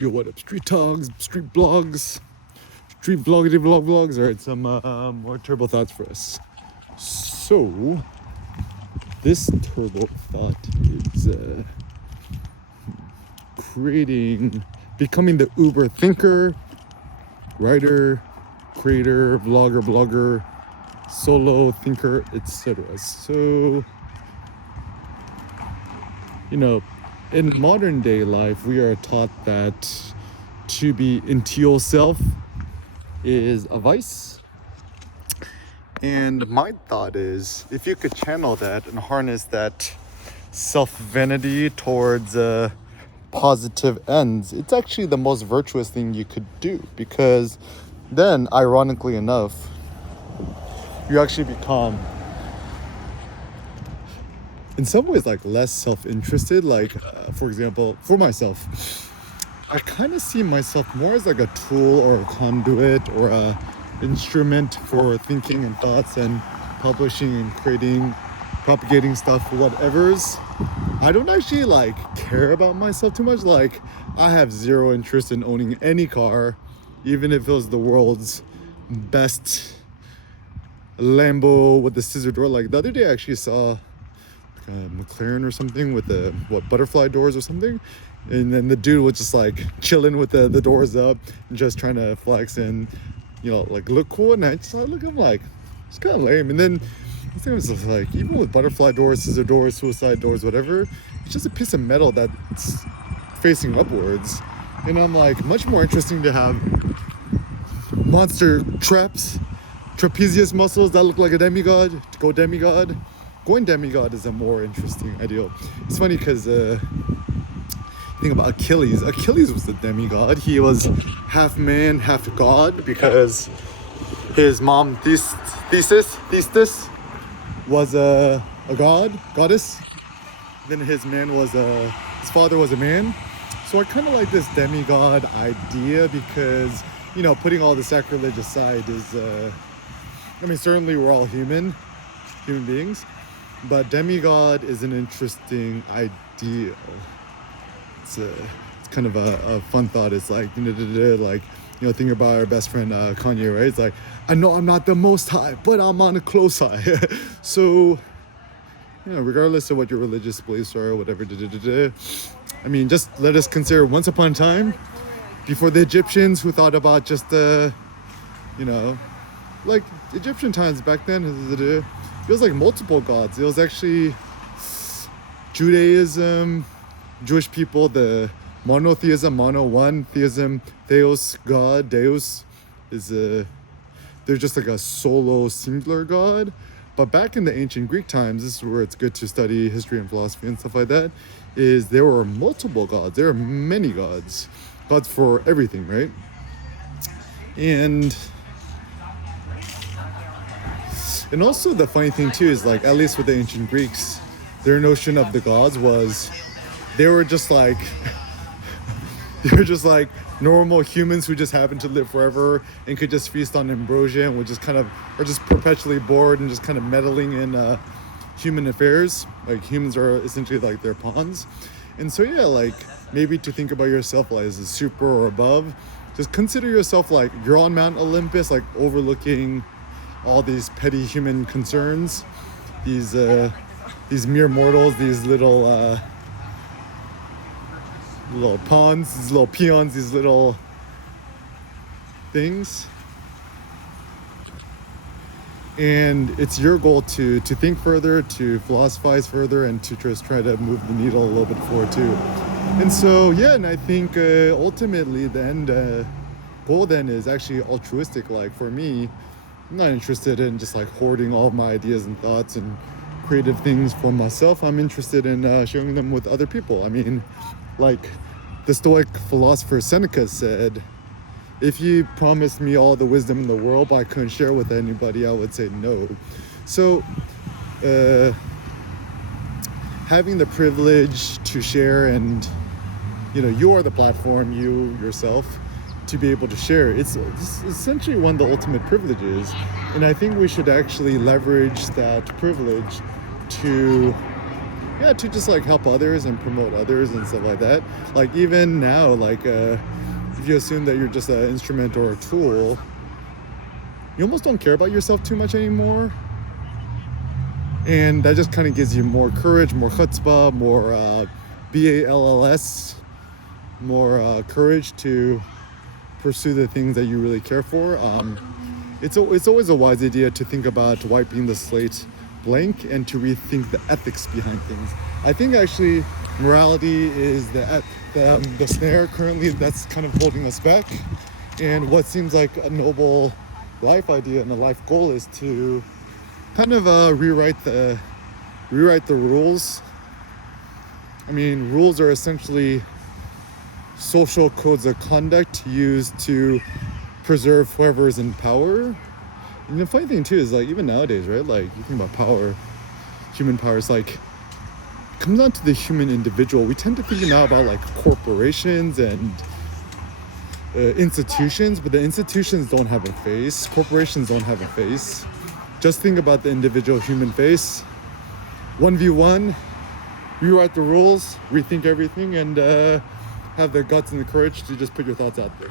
Yo, what up, street talks, street blogs, street vloggity vlogs. All right, some more turbo thoughts for us. So, this turbo thought is becoming the Uber thinker, writer, creator, vlogger, blogger, solo thinker, etc. So, in modern day life, we are taught that to be into yourself is a vice. And my thought is, if you could channel that and harness that self-vanity towards positive ends, it's actually the most virtuous thing you could do, because then, ironically enough, you actually become, in some ways, like less self-interested. Like, for example, for myself, I kind of see myself more as like a tool or a conduit or a instrument for thinking and thoughts and publishing and creating, propagating stuff, whatever's. I don't actually like care about myself too much. Like, I have zero interest in owning any car, even if it was the world's best Lambo with the scissor door. Like, the other day I actually saw McLaren or something with the butterfly doors or something, and then the dude was just like chilling with the doors up and just trying to flex and like look cool. And I just look, I'm like, it's kind of lame. And then the thing was just like, even with butterfly doors, scissor doors, suicide doors, whatever, it's just a piece of metal that's facing upwards. And I'm like, much more interesting to have monster trapezius muscles that look like a demigod, to go demigod. Going demigod is a more interesting ideal. It's funny because think about Achilles. Achilles was the demigod. He was half man, half god, because his mom Thetis was a goddess. Then his father was a man. So I kind of like this demigod idea, because putting all the sacrilege aside is certainly we're all human beings, but demigod is an interesting ideal. It's kind of a fun thought. It's like, thinking about our best friend Kanye, right? It's like, I know I'm not the most high, but I'm on a close high. So, regardless of what your religious beliefs are or whatever, just let us consider once upon a time, before the Egyptians, who thought about just like Egyptian times back then, it was like multiple gods. It was actually Judaism, Jewish people, the monotheism, one theism, theos, God. Deus is they're just like a solo singular God. But back in the ancient Greek times, this is where it's good to study history and philosophy and stuff like that, is there were multiple gods. There are many gods for everything, right? And also the funny thing too is, like, at least with the ancient Greeks, their notion of the gods was they were just like normal humans who just happened to live forever and could just feast on ambrosia and would just kind of are just perpetually bored and just kind of meddling in human affairs. Like, humans are essentially like their pawns. And so like, maybe to think about yourself like as a super or above, just consider yourself like you're on Mount Olympus, like overlooking all these petty human concerns, these mere mortals, these little pawns, these little peons, these little things. And it's your goal to think further, to philosophize further, and to just try to move the needle a little bit forward too. And so and I think ultimately the end goal then is actually altruistic. Like, for me, I'm not interested in just like hoarding all of my ideas and thoughts and creative things for myself. I'm interested in sharing them with other people. I mean, like the Stoic philosopher Seneca said, if you promised me all the wisdom in the world but I couldn't share with anybody, I would say no. So having the privilege to share, and you are the platform, you yourself, to be able to share, it's essentially one of the ultimate privileges. And I think we should actually leverage that privilege to yeah, to just like help others and promote others and stuff like that. Like even now, like if you assume that you're just an instrument or a tool, you almost don't care about yourself too much anymore. And that just kind of gives you more courage, more chutzpah, more BALLS, more courage to pursue the things that you really care for. It's always a wise idea to think about wiping the slate blank and to rethink the ethics behind things. I think actually morality is the snare currently that's kind of holding us back. And what seems like a noble life idea and a life goal is to kind of rewrite the rules. I mean, rules are essentially social codes of conduct used to preserve whoever is in power. And the funny thing too is like even nowadays, right? Like you think about power, human power is like it comes down to the human individual. We tend to think now about like corporations and institutions, but the institutions don't have a face. Corporations don't have a face. Just think about the individual human face. 1v1, rewrite the rules, rethink everything, and have the guts and the courage to just put your thoughts out there.